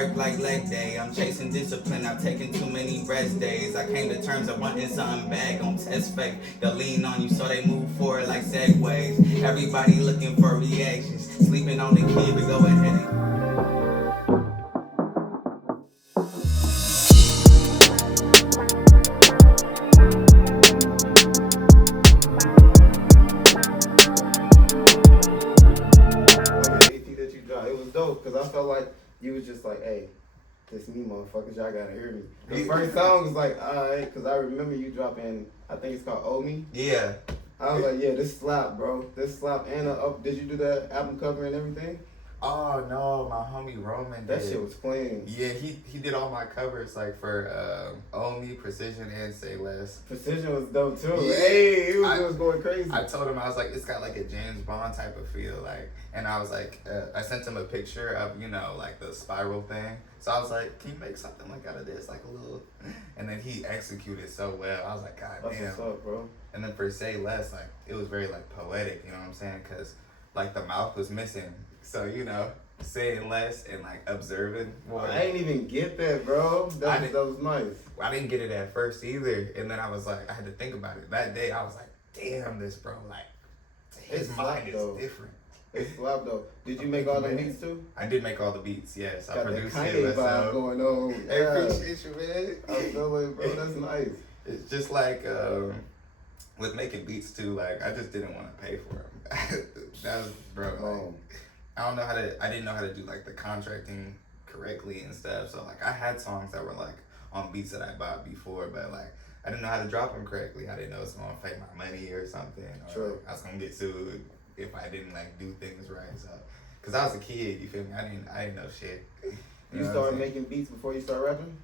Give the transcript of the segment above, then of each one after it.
Like leg day, I'm chasing discipline, I've taken too many rest days. I came to terms of wanting something bad, gon' test fake. They'll lean on you so they move forward like segways. Everybody looking for reactions, sleeping on the key, but go ahead and that you dropped. It was dope because I felt like you was just like, hey, this me motherfuckers, y'all gotta hear me. The first song was like, alright, because I remember you dropping, I think it's called Owe Me. yeah. I was like, yeah, this slap, bro. This slap. And did you do the album cover and everything? Oh no, my homie Roman did. That shit was clean. Yeah, he did all my covers like for Only, Precision, and Say Less. Precision was dope too. Yeah. Hey, it was going crazy. I told him, I was like, it's got like a James Bond type of feel, like, and I was like, I sent him a picture of, you know, like the spiral thing. So I was like, can you make something like out of this, like a little, and then he executed so well. I was like, God That's damn. what's up, bro. And then for Say Less, like, it was very like poetic, you know what I'm saying? Cause like the mouth was missing. So, you know, saying less and like observing more. I ain't even get that, bro. That was nice. I didn't get it at first either. And then I was like, I had to think about it. That day I was like, damn, this bro, like, his mind is different. It's slap though. Did you make all the beats too? I did make all the beats, yes. Got I produced that it Kanye vibe myself. going on. I appreciate you, man. I feel it, bro. That's nice. It's just like with making beats too, like I just didn't want to pay for them. That was, bro, like, I didn't know how to do like the contracting correctly and stuff. So like I had songs that were like on beats that I bought before, but like I didn't know how to drop them correctly. I didn't know it was gonna affect my money or something. Or True. I was gonna get sued if I didn't like do things right. So, cause I was a kid, you feel me? I didn't know shit. You started making beats before you started rapping?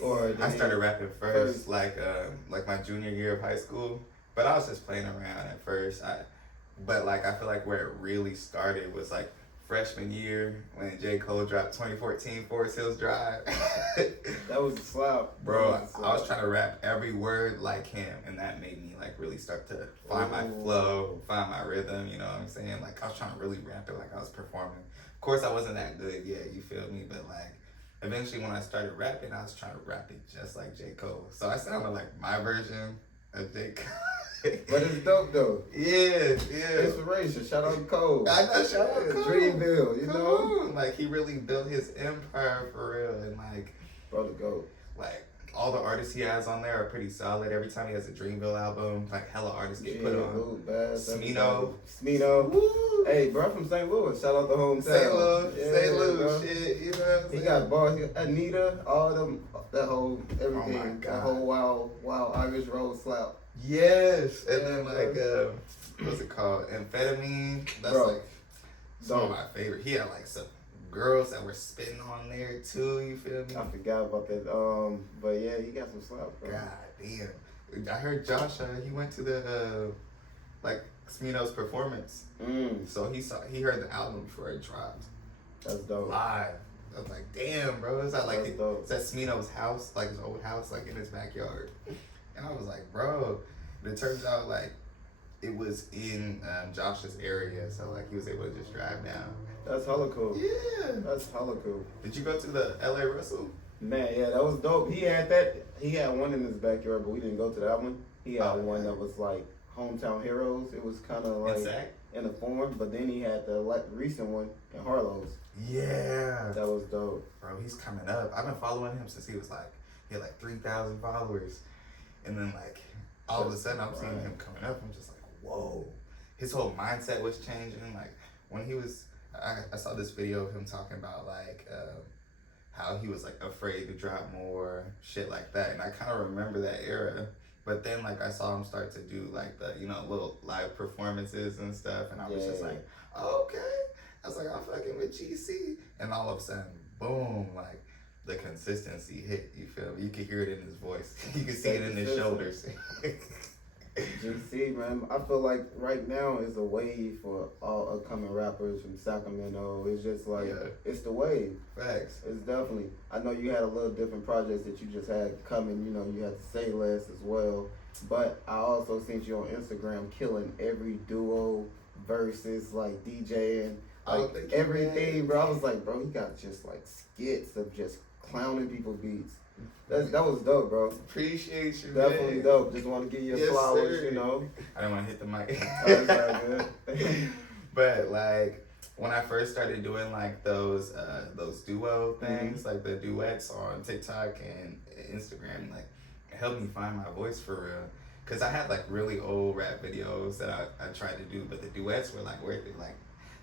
Or I started rapping first, like my junior year of high school. But I was just playing around at first. But like I feel like where it really started was like freshman year when J. Cole dropped 2014 Forest Hills Drive. That was a slap. Bro, I was trying to rap every word like him, and that made me like really start to find my flow, find my rhythm, you know what I'm saying? Like I was trying to really rap it like I was performing. Of course I wasn't that good yet, you feel me? But like eventually when I started rapping, I was trying to rap it just like J. Cole. So I sounded like my version of J. Cole. But it's dope though. Yeah. Inspiration. Shout out to Cole. I know, shout out Cole. Dreamville, you know? Like he really built his empire for real, and like, bro, the GOAT. Like all the artists he has on there are pretty solid. Every time he has a Dreamville album, like hella artists get put on. Smino. Woo. Hey, bro, from St. Louis. Shout out to hometown. St. Louis, shit. You know what I'm saying? He got bars. Anita, all them, that whole everything. Oh my God. That whole wild Irish road slap. Yes, and then like what's it called? Amphetamine. That's like some of my favorite. He had like some girls that were spitting on there too. You feel me? I forgot about that. But yeah, he got some slap. Bro. God damn. I heard Josh. He went to the like Smino's performance. So he heard the album before it dropped. That's dope. Live. I was like, damn, bro. Is that like it's at Smino's house, like his old house, like in his backyard? And I was like, bro. But it turns out like it was in Josh's area, so like he was able to just drive down. That's hella cool. Yeah. That's hella cool. Did you go to the LA Russell? Man, yeah, that was dope. He had that. He had one in his backyard, but we didn't go to that one. He had one that was like Hometown Heroes. It was kind of like in a form, but then he had the recent one in Harlow's. Yeah. That was dope. Bro, he's coming up. I've been following him since he had like 3,000 followers. And then like all of a sudden I'm seeing him coming up. I'm just like, whoa. His whole mindset was changing. Like when he was, I saw this video of him talking about like how he was like afraid to drop more, shit like that. And I kind of remember that era. But then like I saw him start to do like the, you know, little live performances and stuff. And I was just like, oh, okay. I was like, I'm fucking with GC. And all of a sudden, boom, like the consistency hit, you feel me? You could hear it in his voice. You could see it in his shoulders. GC, man, I feel like right now is a wave for all upcoming rappers from Sacramento. It's just like, it's the wave. Facts. It's definitely. I know you had a little different projects that you just had coming. You know, you had to Say Less as well. But I also seen you on Instagram killing every duo versus like DJing. Like everything, bro. I was like, bro, he got just like skits of just clowning people's beats. That was dope, bro. Appreciate you, Definitely man. dope. Just want to give you flowers, sir. you know. I didn't want to hit the mic. That's not good. But like when I first started doing like those duo things, Mm-hmm. like the duets on TikTok and Instagram, like it helped me find my voice for real. Cause I had like really old rap videos that I tried to do, but the duets were like where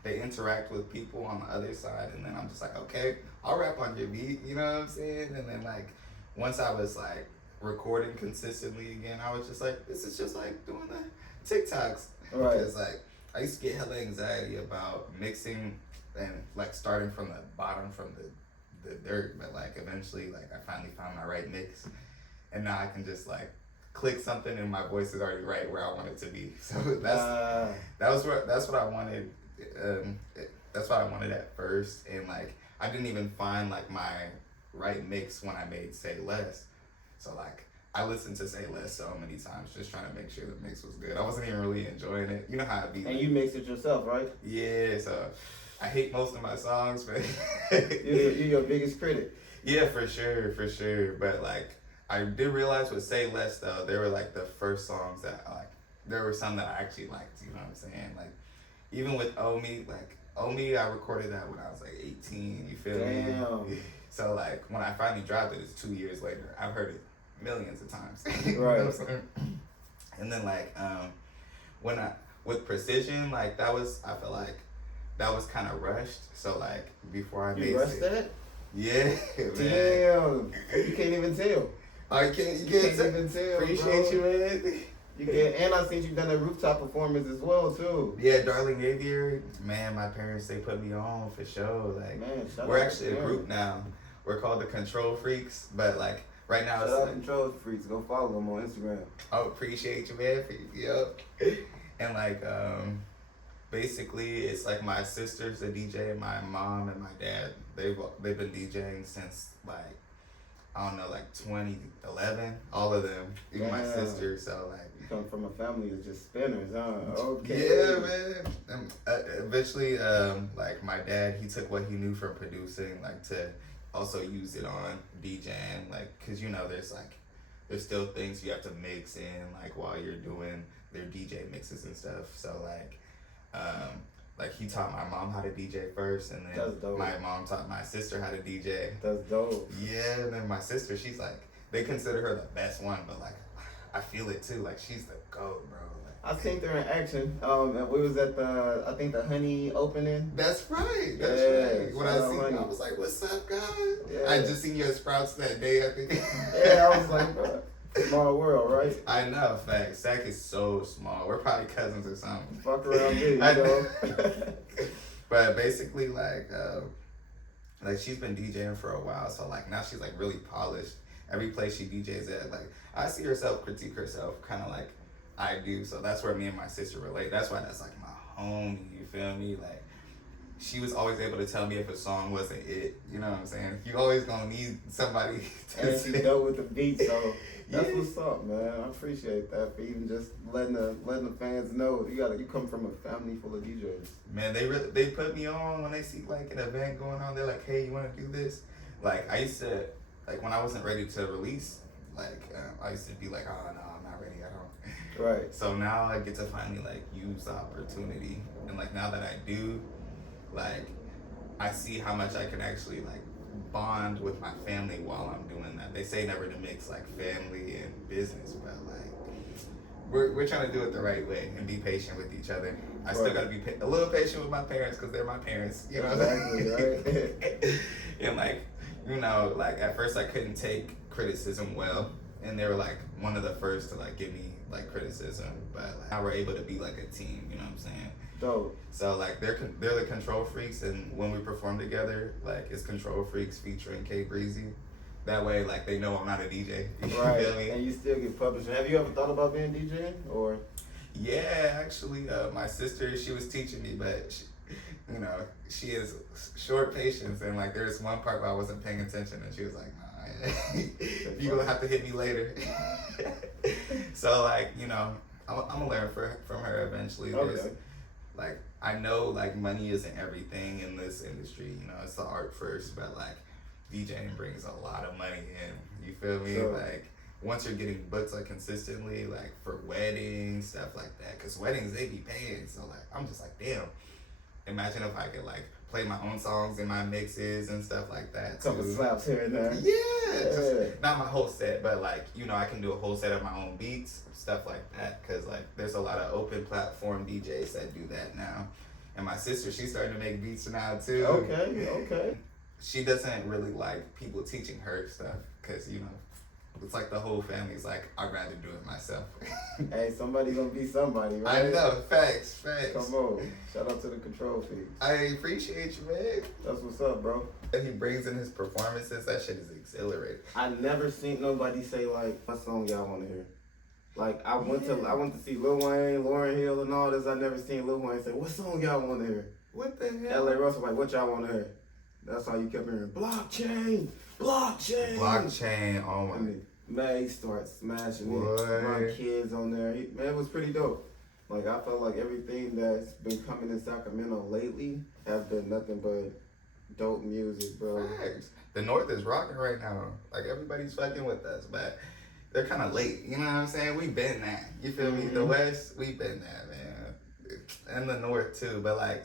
they interact with people on the other side, and then I'm just like, okay, I'll rap on your beat, you know what I'm saying? And then like once I was like recording consistently again, I was just like, this is just like doing the TikToks. Right. Because like I used to get hella anxiety about mixing and like starting from the bottom from the dirt, but like eventually like I finally found my right mix, and now I can just like click something and my voice is already right where I want it to be. So that's what I wanted. That's what I wanted at first, and like I didn't even find like my right mix when I made Say Less. So like I listened to Say Less so many times just trying to make sure the mix was good. I wasn't even really enjoying it. You know how it be. And you mixed it yourself, right? Yeah, so I hate most of my songs, but you're your biggest critic. Yeah, for sure. But like I did realize with Say Less though, they were like the first songs that like there were some that I actually liked, you know what I'm saying? Like even with Omi, like Omi I recorded that when I was like 18, you feel me? So like when I finally dropped it, it's 2 years later. I've heard it millions of times. Right. And then like when I with Precision, like I felt like that was kind of rushed. So like before I made rushed that? Yeah, man. Damn. You can't even tell. You can't even tell. Appreciate you, man. You can, and I seen you done a rooftop performance as well too. Yeah, Darling Aviary. Man, my parents they put me on for sure. Like, man, we're actually a group now. We're called the Control Freaks, but like right now it's like, Control Freaks. Go follow them on Instagram. Oh, appreciate you, man. Yep. And like basically it's like my sister's a DJ, my mom and my dad they've been DJing since like I don't know, like 2011. All of them, even my sister. So like, you come from a family of just spinners, huh? Okay. Yeah, man. Eventually, like my dad, he took what he knew from producing, like to also use it on DJing, like, cause you know there's still things you have to mix in like while you're doing their DJ mixes and stuff. So like he taught my mom how to DJ first, and then my mom taught my sister how to DJ. That's dope. Yeah, and then my sister, she's like, they consider her the best one, but like, I feel it too. Like she's the GOAT, bro. Like, I seen her in action. We was at I think the Honey opening. That's right. That's right. When I seen Honey, I was like, "What's up, guys?" Yeah. I just seen you at Sprouts that day. I think. Yeah, I was like, bro. Small world, right? I know, facts. Sac is so small. We're probably cousins or something. Fuck around me, you know. But basically, like she's been DJing for a while, so like now she's like really polished. Every place she DJs at, like I see herself critique herself, kind of like I do. So that's where me and my sister relate. That's why that's like my homie. You feel me? Like she was always able to tell me if a song wasn't it. You know what I'm saying? You always gonna need somebody. And she dealt with the beat, so. That's what's up, man. I appreciate that for even just letting the fans know you come from a family full of DJs. Man, they put me on when they see like an event going on. They're like, "Hey, you want to do this?" Like I used to, like when I wasn't ready to release, like I used to be like, "Oh no, I'm not ready. I don't." Right. So now I get to finally like use the opportunity, and like now that I do, like I see how much I can actually like bond with my family while I'm doing that. They say never to mix like family and business, but like we're trying to do it the right way and be patient with each other. I still gotta be a little patient with my parents because they're my parents, you know. Exactly, right. And like, you know, like at first I couldn't take criticism well, and they were like one of the first to like give me like criticism, but like, now we're able to be like a team, you know what I'm saying? Dope. So like they're the Control Freaks, and when we perform together, like it's Control Freaks featuring Kbreezy. That way, like they know I'm not a DJ. Right. Feel me? And you still get published. Have you ever thought about being DJing or? Yeah, actually, my sister, she was teaching me, but she is short patience, and like there's one part where I wasn't paying attention, and she was like, "Nah, you gonna have to hit me later." So like I'm gonna learn from her eventually. Okay. Like I know like money isn't everything in this industry. You know, it's the art first, but like DJing brings a lot of money in. You feel me? Sure. Like once you're getting booked like consistently, like for weddings, stuff like that. Cause weddings they be paying. So like I'm just like, damn. Imagine if I could like play my own songs in my mixes and stuff like that. Couple slaps here and there. Yeah, just not my whole set, but like you know I can do a whole set of my own beats, stuff like that. Cause like there's a lot of open platform DJs that do that now. And my sister, she's starting to make beats now too. Okay. She doesn't really like people teaching her stuff, cause you know it's like the whole family's like, I'd rather do it myself. Hey, somebody gonna be somebody, right? I know, facts. Come on, shout out to the control feed. I appreciate you, man. That's what's up, bro. And he brings in his performances, that shit is exhilarating. I never seen nobody say like, what song y'all wanna hear? Like I went to see Lil Wayne, Lauryn Hill and all this. I never seen Lil Wayne say, what song y'all wanna hear? What the hell? LA Russell like, what y'all wanna hear? That's how you kept hearing blockchain. Blockchain, oh my. Man, he starts smashing What? it. My kids on there. Man, it was pretty dope. Like I felt like everything that's been coming in Sacramento lately has been nothing but dope music, bro. Facts. The North is rocking right now. Like everybody's fucking with us, but they're kind of late. You know what I'm saying? We've been that. You feel me? The West, we've been that, man. And the North too. But like,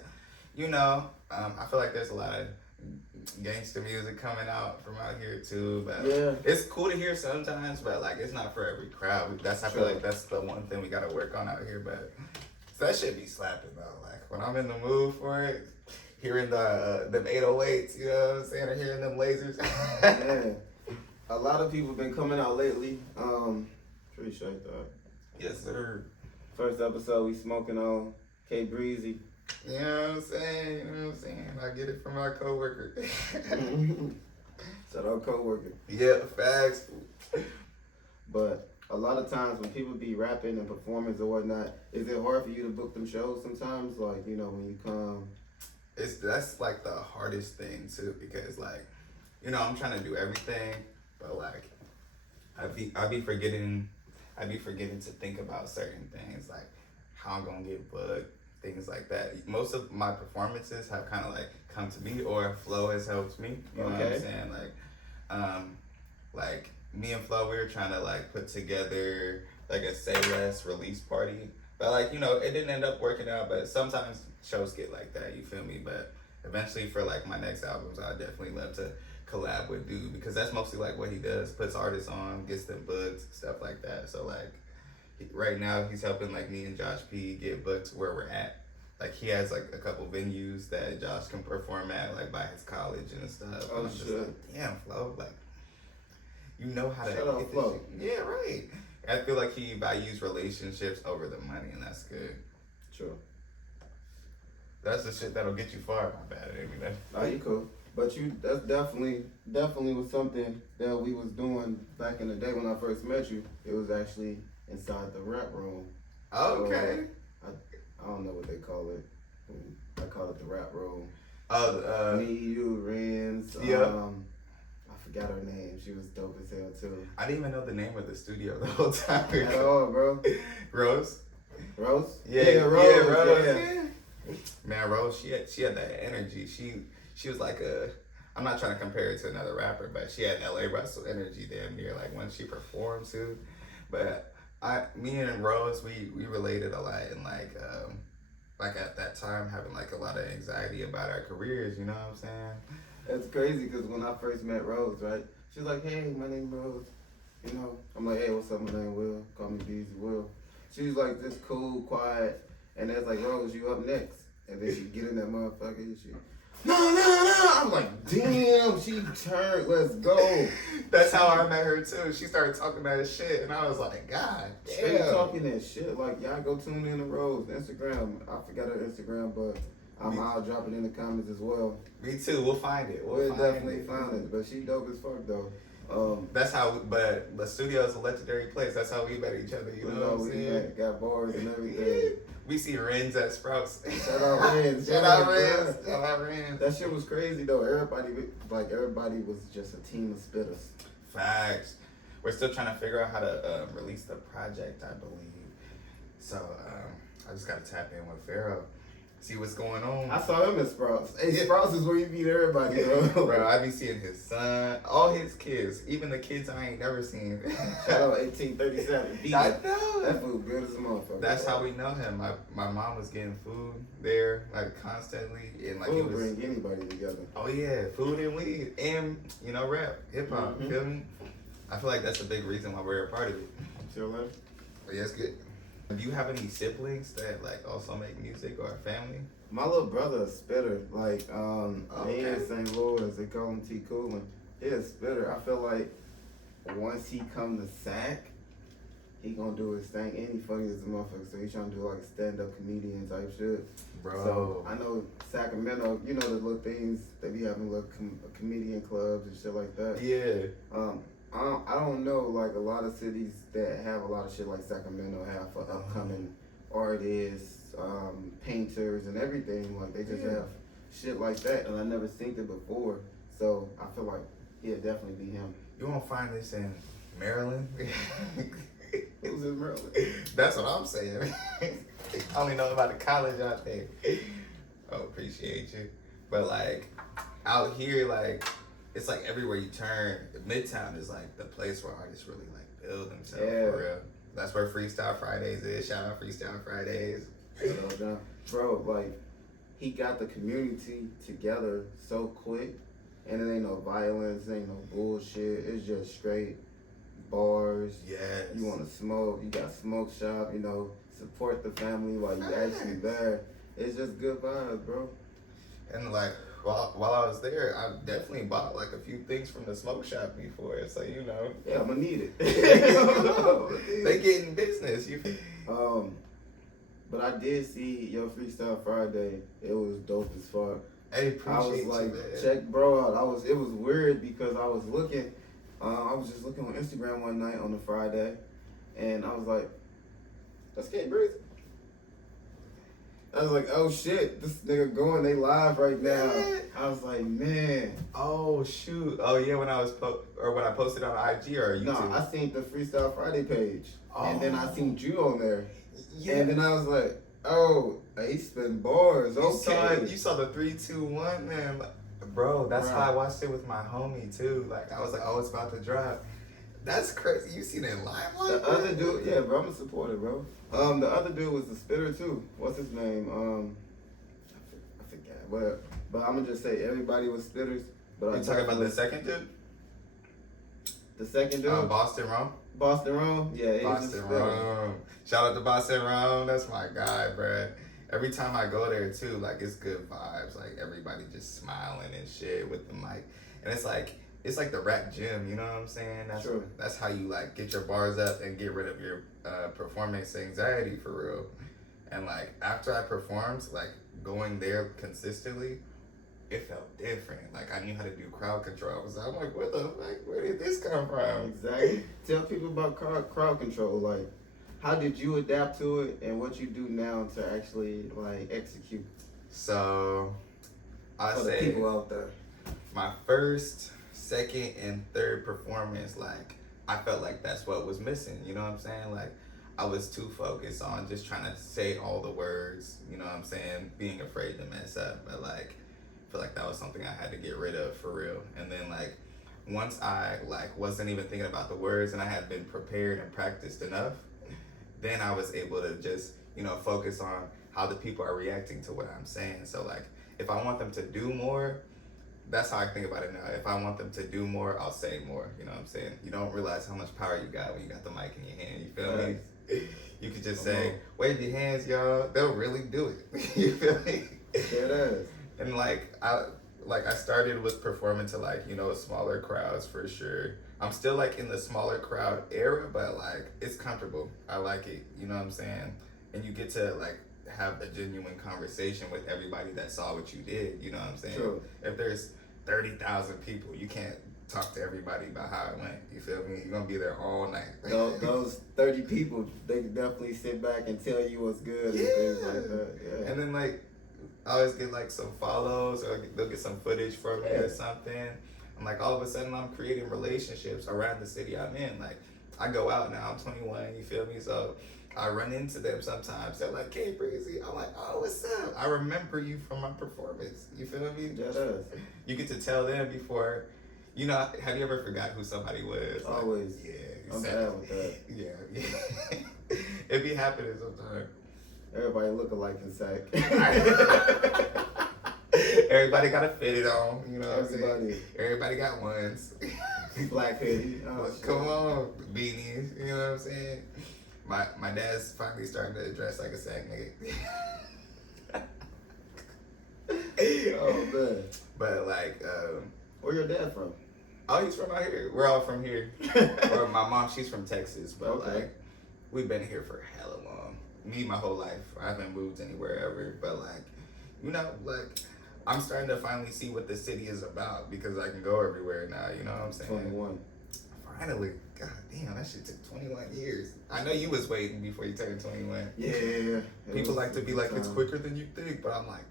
you know, I feel like there's a lot of gangster music coming out from out here too, but yeah, it's cool to hear sometimes, but like it's not for every crowd. I feel like that's the one thing we gotta work on out here. But that shit be slapping though. Like when I'm in the mood for it, hearing them 808s, you know what I'm saying, or hearing them lasers. Man, a lot of people been coming out lately. Appreciate that. Yes, sir. First episode we smoking on Kbreezy. You know what I'm saying? You know what I'm saying? I get it from my coworker. Shout out coworker. Yeah, facts. But a lot of times when people be rapping and performing or whatnot, is it hard for you to book them shows sometimes? Like, you know, when you come. That's like the hardest thing too, because like, you know, I'm trying to do everything, but like, I be forgetting to think about certain things, like how I'm gonna get booked. Things like that. Most of my performances have kind of like come to me, or Flo has helped me. You know what I'm saying? Like me and Flo, we were trying to like put together like a Say Less release party, but like you know, it didn't end up working out. But sometimes shows get like that. You feel me? But eventually, for like my next albums, I definitely love to collab with Dude, because that's mostly like what he does: puts artists on, gets them booked, stuff like that. So like. Right now, he's helping like me and Josh P get booked where we're at. Like he has like a couple venues that Josh can perform at, like by his college and stuff. Oh, and I'm just like, damn, Flo, like you know how to Shout out get Flo. this shit. Yeah, right. I feel like he values relationships over the money, and that's good. Sure. That's the shit that'll get you far. My bad, I mean, Nah, you cool. But that's definitely was something that we was doing back in the day when I first met you. It was actually inside the rap room. Okay. So, I don't know what they call it. I call it the rap room. Oh, me, you, Renz. Yeah. I forgot her name. She was dope as hell too. I didn't even know the name of the studio the whole time. At all, bro. Rose. Rose? Yeah, Rose. Yeah, Rose. Yeah. Man, Rose, she had that energy. She was like I'm not trying to compare her to another rapper, but she had LA Russell energy damn near, like when she performed too. But me and Rose, we related a lot, and like at that time having like a lot of anxiety about our careers, you know what I'm saying? It's crazy because when I first met Rose, right, she was like, hey, my name Rose. You know, I'm like, hey, what's up, my name Will. Call me BeEazy Will. She was like this cool, quiet, and it's like, Rose, you up next. And then she get in that motherfucker and she, no. I'm like, damn, she turned, let's go. That's how I met her too. She started talking that shit, and I was like, God Straight damn. talking that shit. Like, y'all go tune in to Rose Instagram. I forgot her Instagram, but I'll drop it in the comments as well. Me too. We'll find it. We'll definitely find it. But she dope as fuck though. That's how. But the studio is a legendary place. That's how we met each other. You know what I'm saying? Got bars and everything. We see Renz at Sprouts. Shout out Renz. Shout out Renz. Shout out Renz. That shit was crazy though. Everybody was just a team of spitters. Facts. We're still trying to figure out how to release the project, I believe. So I just got to tap in with Pharaoh. see what's going on. I saw him at Sprouts. Hey, Sprouts is where you meet everybody, bro, I be seeing his son, all his kids, even the kids I ain't never seen. Shout out 1837. I know. That food good as a motherfucker. That's how we know him. My mom was getting food there, like, constantly. And, like, food it was, bring anybody together. Oh, yeah. Food and weed. And, you know, rap, hip-hop. You feel me? I feel like that's a big reason why we're a part of it. Chill in. But yeah, it's good. Do you have any siblings that, like, also make music or a family? My little brother is spitter. Like, okay. he in St. Louis, they call him T. Coolin. He a spitter. I feel like once he come to SAC, he gonna do his thing. And he funny as a motherfucker, so he trying to do like stand-up comedian type shit. Bro. So I know Sacramento, you know the little things, they be having little comedian clubs and shit like that. Yeah. I don't know, like a lot of cities that have a lot of shit like Sacramento have for upcoming artists, painters and everything. Like they just have shit like that, and I never seen it before. So I feel like he'll definitely be him. You won't find this in Maryland? Who's in Maryland? That's what I'm saying. I only know about the college out there. Oh, appreciate you. But like out here, like it's like everywhere you turn, Midtown is like the place where artists really like build themselves for real. That's where Freestyle Fridays is. Shout out Freestyle Fridays. Bro, like he got the community together so quick, and it ain't no violence, ain't no bullshit. It's just straight bars. Yes. You want to smoke, you got smoke shop, you know, support the family while you actually there. It's just good vibes, bro. And like while I was there, I definitely bought like a few things from the smoke shop before, so you know. Yeah, I'm gonna need it. They getting business. But I did see your Freestyle Friday. It was dope as fuck. Hey, appreciate I was you, like, man. check bro out. It was weird because I was looking. I was just looking on Instagram one night on a Friday, and I was like, that's Kbreezy. I was like, oh shit, this nigga going, they live right now. I was like, man. Oh shoot. Oh yeah, when I posted on IG or YouTube. No, I seen the Freestyle Friday page. And then I seen you on there. Yeah. And then I was like, oh, he spin bars. Okay. You saw the 3, 2, 1, man. Bro, that's how I watched it with my homie too. Like I was like, oh, it's about to drop. That's crazy. You seen it live like the other dude, yeah, bro, I'm a supporter, bro. The other dude was the spitter too. What's his name? I forgot. But I'm gonna just say everybody was spitters. But you talking about the second dude? The second dude? Boston Rome. Boston Rome? Yeah, Boston Rome. Shout out to Boston Rome. That's my guy, bruh. Every time I go there too, like it's good vibes. Like everybody just smiling and shit with the mic. And it's like the rap gym, you know what I'm saying? That's True. That's how you like get your bars up and get rid of your performance anxiety for real. And like after I performed, like going there consistently, it felt different. Like I knew how to do crowd control. I'm like, what the fuck? Where did this come from? Exactly. Tell people about crowd control. Like, how did you adapt to it, and what you do now to actually like execute? So, I for say the people out there. My first, second, and third performance, like I felt like that's what was missing. You know what I'm saying? Like I was too focused on just trying to say all the words. You know what I'm saying? Being afraid to mess up, but like. I feel like that was something I had to get rid of for real. And then like once I like wasn't even thinking about the words and I had been prepared and practiced enough, then I was able to just, you know, focus on how the people are reacting to what I'm saying. So like if I want them to do more, that's how I think about it now. If I want them to do more, I'll say more. You know what I'm saying? You don't realize how much power you got when you got the mic in your hand. You feel me? You could just say, wave your hands, y'all. They'll really do it. You feel me? There it is. And like I started with performing to like, you know, smaller crowds for sure. I'm still like in the smaller crowd era, but like it's comfortable. I like it, you know what I'm saying? And you get to like have a genuine conversation with everybody that saw what you did, you know what I'm saying? True. If there's 30,000 people, you can't talk to everybody about how it went, you feel me? You're gonna be there all night. Those 30 people, they can definitely sit back and tell you what's good and things like that. Yeah. And then like I always get like some follows or they'll get some footage from me or something. I'm like all of a sudden I'm creating relationships around the city I'm in. Like I go out now, I'm 21, you feel me? So I run into them sometimes. They're like, Kbreezy. I'm like, oh, what's up? I remember you from my performance. You feel me? Yeah, does. You get to tell them before, you know, have you ever forgot who somebody was? Always. Like, yeah. I'm bad with that. Yeah. It be happening sometimes. Everybody look alike in SAC. Everybody got a fitted on, you know what I'm saying? Everybody. Everybody got ones. Black hoodie. Oh, Come on, beanies, you know what I'm saying? My dad's finally starting to dress like a SAC nigga. Oh, man. But like, where your dad from? oh, he's from out here. We're all from here. Or my mom, she's from Texas, but Okay. like, we've been here for hella long. Me, my whole life. I haven't moved anywhere ever, but like, you know, like, I'm starting to finally see what the city is about because I can go everywhere now, you know what I'm saying? 21. Finally. God damn, that shit took 21 years. I know you was waiting before you turned 21. Yeah. People like to be like, it's quicker than you think, but I'm like,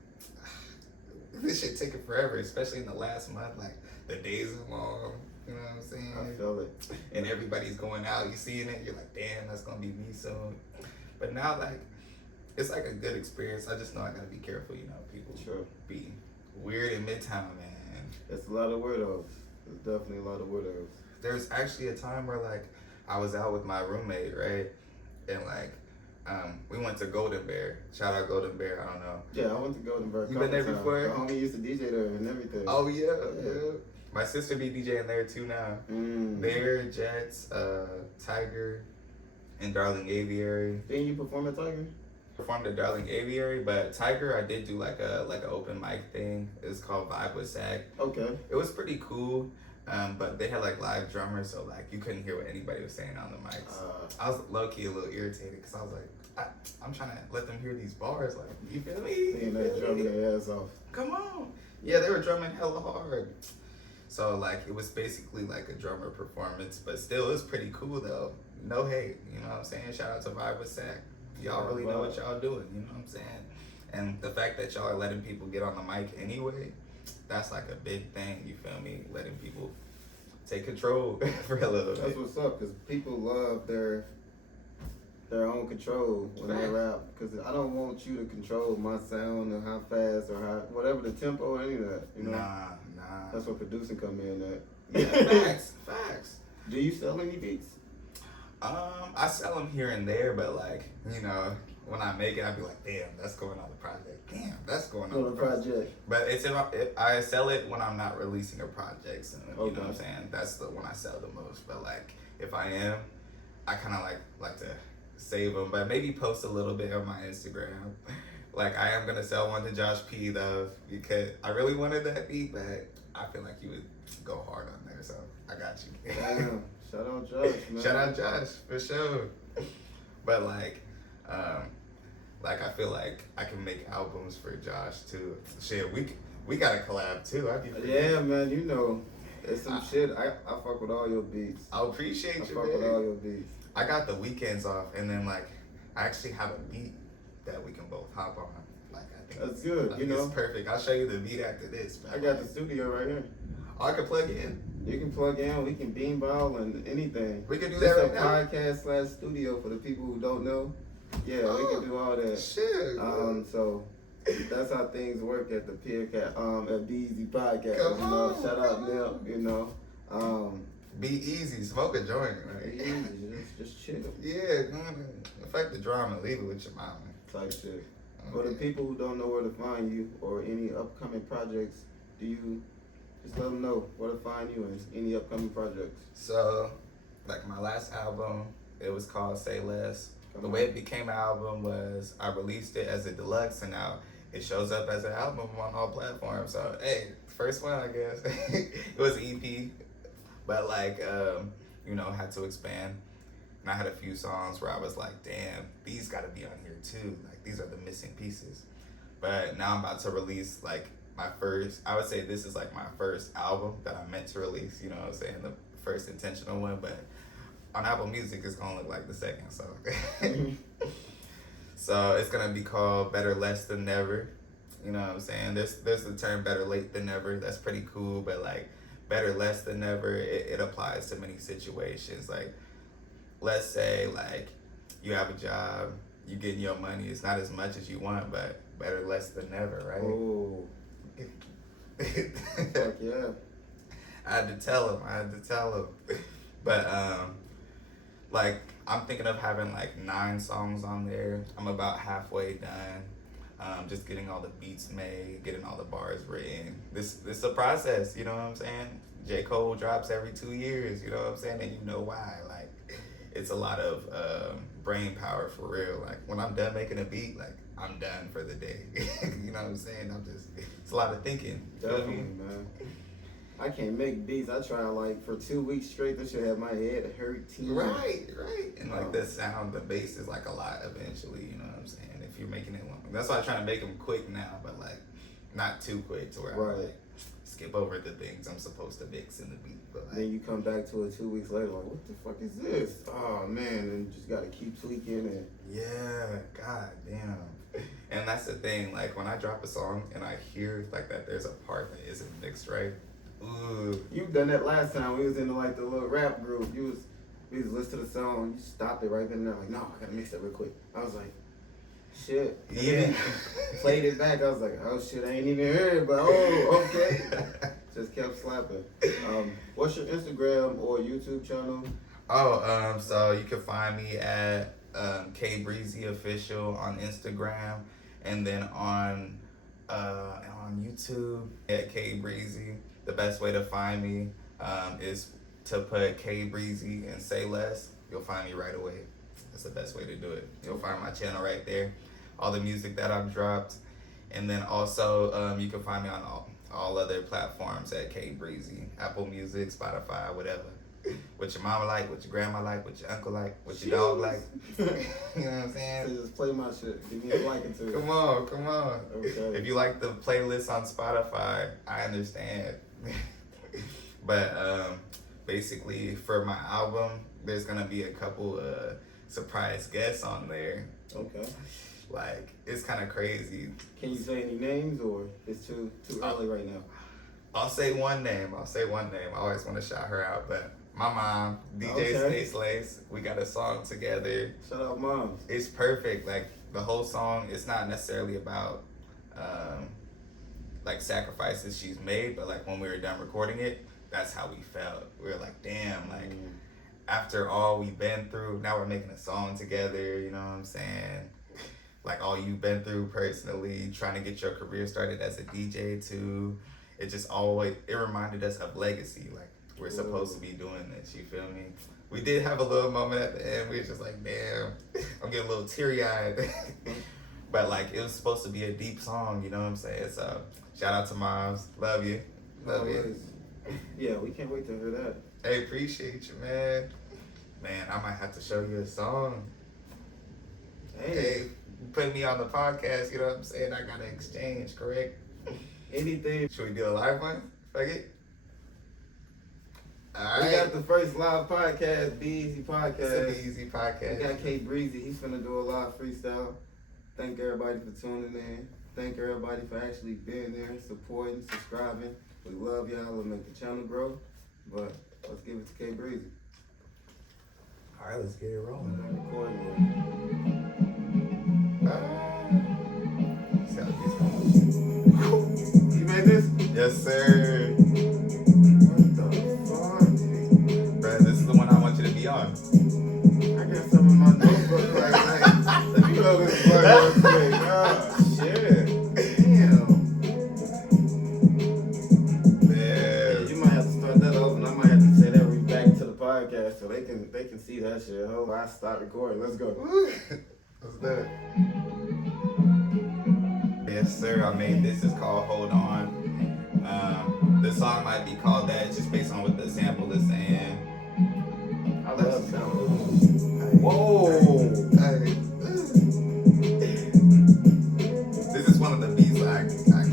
this shit taking forever, especially in the last month. Like, the days are long, you know what I'm saying? I feel it. And everybody's going out, you seeing it, you're like, damn, that's gonna be me soon. But now, like, it's like a good experience. I just know I gotta be careful, you know, people be weird in Midtown, man. It's a lot of weirdos. There's definitely a lot of weirdos. There's actually a time where, like, I was out with my roommate, right? And, like, we went to Golden Bear. Shout out Golden Bear, I don't know. Yeah, I went to Golden Bear. You been there before? The homie used to DJ there and everything. Oh, yeah. My sister be DJing there, too, now. Bear, Jets, Tiger, and Darling Aviary. Didn't you perform at Tiger? Performed at Darling Aviary, but Tiger, I did do like an open mic thing. It's called Vibe with SAC. Okay. It was pretty cool, but they had like live drummers, so like you couldn't hear what anybody was saying on the mics. I was low key a little irritated because I was like, I'm trying to let them hear these bars. Like, you feel me? Seeing that drumming their ass off. Come on. Yeah, they were drumming hella hard. So like it was basically like a drummer performance, but still it was pretty cool though. No hate, you know what I'm saying? Shout out to Vibe with SAC. Y'all really know what y'all doing, you know what I'm saying? And the fact that y'all are letting people get on the mic anyway, that's like a big thing, you feel me? Letting people take control for a little bit. That's what's up, because people love their own control when they rap. Because I don't want you to control my sound or how fast or how, whatever the tempo or any of that, you know? Nah. That's where producing come in at. Yeah, facts. Do you sell any beats? I sell them here and there, but like, you know, when I make it, I be like, damn, that's going on the project. Damn, that's going on the project. But it's if I sell it when I'm not releasing a project soon. You know what I'm saying? That's the one I sell the most. But like, if I am, I kind of like to save them, but maybe post a little bit on my Instagram. Like, I am gonna sell one to Josh P though, because I really wanted that beat, but I feel like you would go hard on there, so I got you. Damn. Shout out Josh, man. Shout out Josh, for sure. But like I feel like I can make albums for Josh too. Shit, we got a collab too. Yeah, man, you know, it's some shit. I fuck with all your beats. I appreciate you, I fuck with all your beats. I got the weekends off, and then like I actually have a beat that we can both hop on. Like I think that's good. You know, it's perfect. I'll show you the beat after this. Man. I got the studio right here. Oh, I can plug in. You can plug in. We can beanball and anything. We can do that right now. It's a podcast/studio for the people who don't know. Yeah, we can do all that. Shit. So that's how things work at the PeerCast. At BeEazyPodcast. Come on, you know, shout out Nip. You know. Be easy, smoke a joint, right? Easy, just chill. Yeah, affect the drama, leave it with your mama. Type shit. For the people who don't know where to find you or any upcoming projects, do you just let them know where to find you and any upcoming projects? So, like my last album, it was called Say Less. The way it became an album was I released it as a deluxe, and now it shows up as an album on all platforms. So, hey, first one, I guess. It was an EP, but like, you know, had to expand. And I had a few songs where I was like, damn, these gotta be on here too. Like, these are the missing pieces. But now I'm about to release like my first, I would say this is like my first album that I meant to release, you know what I'm saying? The first intentional one, but on Apple Music, it's gonna look like the second song. So it's gonna be called Better Less Than Never. You know what I'm saying? There's the term better late than never. That's pretty cool, but like better less than never, it applies to many situations. Like, let's say like you have a job, you getting your money. It's not as much as you want, but better less than never, right? Oh. Fuck yeah. I had to tell him. But like I'm thinking of having like 9 songs on there. I'm about halfway done. Just getting all the beats made, getting all the bars written. This a process, you know what I'm saying? J. Cole drops every 2 years, you know what I'm saying? And you know why. Like, it's a lot of brain power for real. Like, when I'm done making a beat, like, I'm done for the day. You know what I'm saying? It's a lot of thinking. Definitely, man. I can't make beats. I try like for 2 weeks straight. This should have my head hurting. Right. And like the sound, the bass is like a lot eventually, you know what I'm saying? If you're making it long. That's why I try to make them quick now, but like not too quick to where I like skip over the things I'm supposed to mix in the beat. But like, then you come back to it 2 weeks later, like, what the fuck is this? Oh man, and you just gotta keep tweaking it. Yeah, god damn. And that's the thing, like when I drop a song and I hear like that there's a part that isn't mixed right. Ooh. You've done that last time. We was in like the little rap group. We was listening to the song. You stopped it right then and there. Like, no, I gotta mix that real quick. I was like, shit. And Yeah. Played it back. I was like, oh shit, I ain't even heard it, but oh, okay. Just kept slapping. What's your Instagram or YouTube channel? Oh, so you can find me at Kbreezy official on Instagram, and then on YouTube at Kbreezy. The best way to find me is to put Kbreezy and say less. You'll find me right away. That's the best way to do it. You'll find my channel right there. All the music that I've dropped. And then also you can find me on all other platforms at Kbreezy. Apple Music, Spotify, whatever. What your mama like, what your grandma like, what your uncle like, what your dog like. You know what I'm saying? So just play my shit. Give me a like it too. Come on. Okay. If you like the playlist on Spotify, I understand. But basically for my album, there's gonna be a couple surprise guests on there. Okay. Like, it's kind of crazy. Can you say any names or it's too early right now? I'll say one name. I always want to shout her out, but my mom, DJ Okay. Stay Slace, we got a song together. Shout out, Mom. It's perfect. Like, the whole song, it's not necessarily about like sacrifices she's made, but like when we were done recording it, that's how we felt. We were like, damn, like after all we've been through, now we're making a song together, you know what I'm saying? Like all you've been through personally, trying to get your career started as a DJ too. It just always, it reminded us of legacy. Like, we're supposed to be doing this, you feel me? We did have a little moment at the end. We were just like, damn, I'm getting a little teary-eyed. But like, it was supposed to be a deep song, you know what I'm saying? So, shout out to Moms. Love you. Love you. Yeah, we can't wait to hear that. Hey, appreciate you, man. Man, I might have to show you a song. Hey, put me on the podcast, you know what I'm saying? I got to exchange, correct? Anything. Should we do a live one? Fuck it. All right. We got the first live podcast, BeEazyPodcast. It's a BeEazyPodcast. We got Kbreezy. He's finna do a live freestyle. Thank everybody for tuning in. Thank everybody for actually being there, supporting, subscribing. We love y'all. We'll make the channel grow. But let's give it to Kbreezy. All right, let's get it rolling. Recording. See how this goes. You made this? Yes, sir. What the fuck? Bro, this is the one I want you to be on. I got some in my notebook right now. Let me go this plug real quick. Oh, shit. Damn. Man. You might have to start that over, and I might have to say that right back to the podcast so they can see that shit. Oh, I stopped recording. Let's go. Let's do it. Yes, sir. I made this. It's called Hold On. The song might be called that just based on what the sample is saying. I love sound. Whoa. This is one of the beats I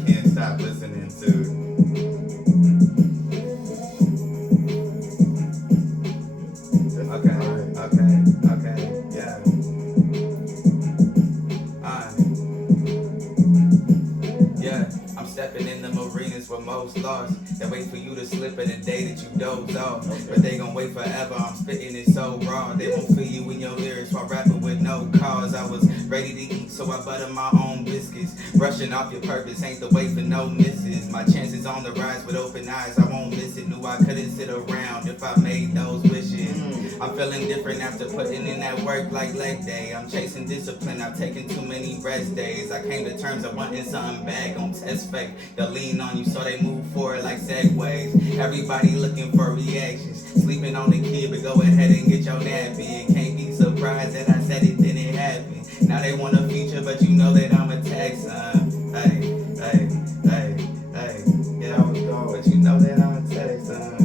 can't stop listening to. Okay, yeah. Yeah, I'm stepping in the arenas where most lost. They wait for you to slip in the day that you doze off. But they gon' wait forever, I'm spitting it so raw. They won't feel you in your lyrics while rapping with no cause. I was ready to eat, so I butter my own biscuits. Brushing off your purpose ain't the way for no misses. My chances on the rise with open eyes, I won't miss it. Knew I couldn't sit around if I made those wishes. I'm feeling different after putting in that work like leg day. I'm chasing discipline, I've taken too many rest days. I came to terms of wanting something bad, gon' test fake. They'll lean on you so they move forward like segways. Everybody looking for reactions. Sleeping on the kid, but go ahead and get your nappy. And can't be surprised that I said it, then it happened. Now they want a feature, but you know that I'm a tech son. Hey, yeah. But you know that I'm a tech son.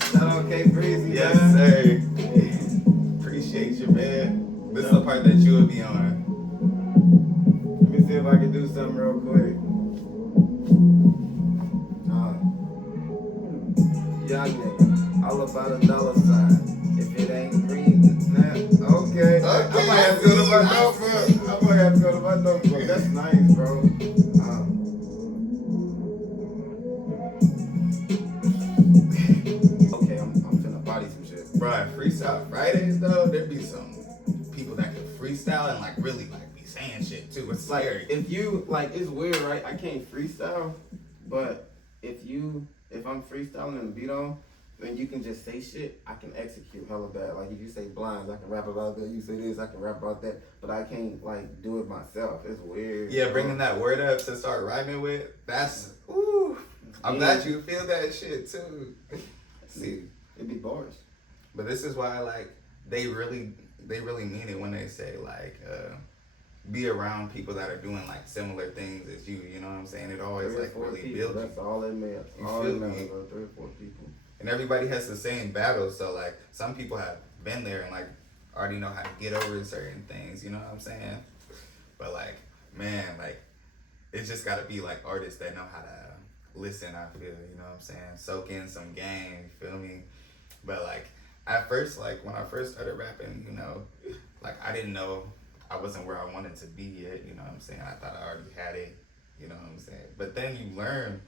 Shout out Kbreezy, yes, sir. Appreciate you, man. This is the part that you would be on. Let me see if I can do something real quick. Young nigga, all about $. If it ain't green, nah, okay. I might have to go to my notebook. That's nice, bro. Okay, I'm finna body some shit. Bro, Freestyle Fridays though, there be some people that can freestyle and like really like be saying shit too. It's Like scary. if you like, it's weird, right? I can't freestyle, but if I'm freestyling and the beat on, then you can just say shit. I can execute hella bad. Like if you say blinds, I can rap about that. You say this, I can rap about that. But I can't like do it myself. It's weird. Yeah, bringing that word up to start rhyming with, that's ooh. I'm glad you feel that shit too. See, it'd be bars. but this is why like they really mean it when they say like be around people that are doing like similar things as you. You know what I'm saying? It always like really builds you. That's all it matters. All it matters, bro. 3 or 4 people. And everybody has the same battles, so like some people have been there and like already know how to get over certain things. You know what I'm saying? But like, man, like it's just gotta be like artists that know how to listen. I feel, you know what I'm saying? Soak in some game. You feel me? But like at first, like when I first started rapping, you know, like I didn't know I wasn't where I wanted to be yet. You know what I'm saying? I thought I already had it. You know what I'm saying? But then you learn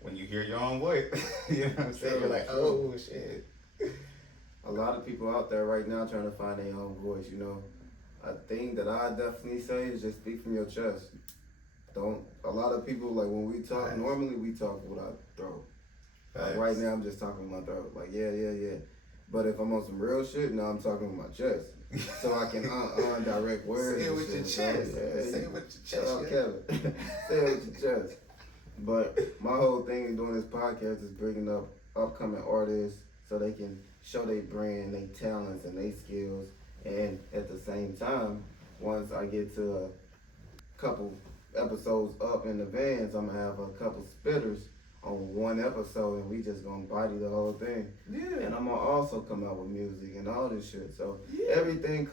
when you hear your own voice. You know what I'm saying? You're like, oh shit. A lot of people out there right now trying to find their own voice, you know. A thing that I definitely say is just speak from your chest. A lot of people, like when we talk, normally we talk with our throat. Like right now I'm just talking with my throat. Like, yeah. But if I'm on some real shit, now I'm talking with my chest. So I can direct words. Say it with your chest. Yeah, say it with your chest. Shout out Kevin. Say it with your chest. But my whole thing in doing this podcast is bringing up upcoming artists so they can show their brand, their talents, and their skills. And at the same time, once I get to a couple episodes up in advance, I'm going to have a couple spitters on one episode, and we just going to body the whole thing. Yeah. And I'm going to also come out with music and all this shit. So everything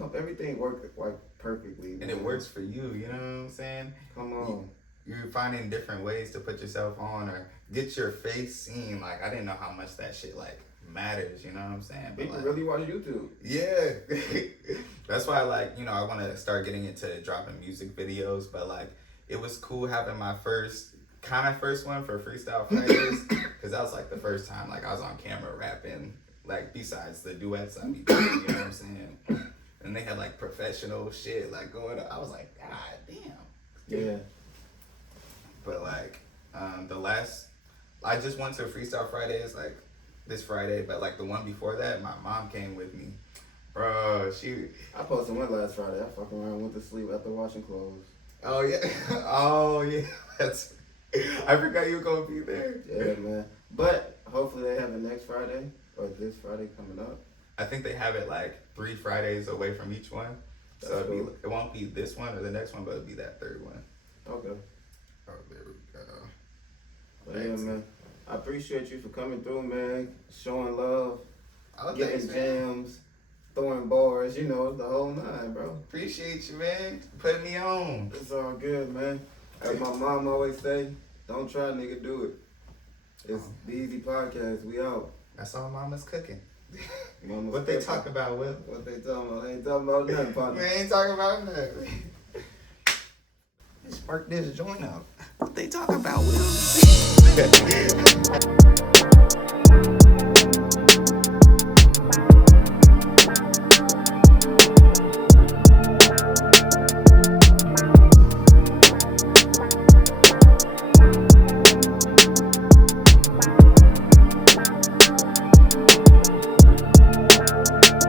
works like perfectly. And it works for you, you know what I'm saying? Come on. You're finding different ways to put yourself on or get your face seen. Like, I didn't know how much that shit, like, matters, you know what I'm saying? But People like, really watch YouTube. Yeah. That's why, like, you know, I want to start getting into dropping music videos. But, like, it was cool having my first one for Freestyle Fridays. Because that was, like, the first time, like, I was on camera rapping. Like, besides the duets I be doing, you know what I'm saying? And they had, like, professional shit, like, going on. I was like, God damn. Yeah. But like, I just went to Freestyle Fridays like this Friday, but like the one before that, my mom came with me. Bro, I posted one last Friday. I fucking around, went to sleep after washing clothes. Oh yeah, oh yeah. I forgot you were gonna be there. Yeah, man. But hopefully they have it next Friday or this Friday coming up. I think they have it like 3 Fridays away from each one, so cool. it won't be this one or the next one, but it'll be that third one. Okay. Oh, there we go. But yeah, man. I appreciate you for coming through, man. Showing love, getting jams, throwing bars, you know, the whole nine, bro. Appreciate you, man. Putting me on. It's all good, man. As my mom always say, don't try, nigga, do it. It's BeEazyPodcast. We out. That's all mama's cooking. Mama's what they talk about, Will? What they talking about? They ain't talking about nothing, partner. We ain't talking about nothing. spark this joint up. What they talk about, Will?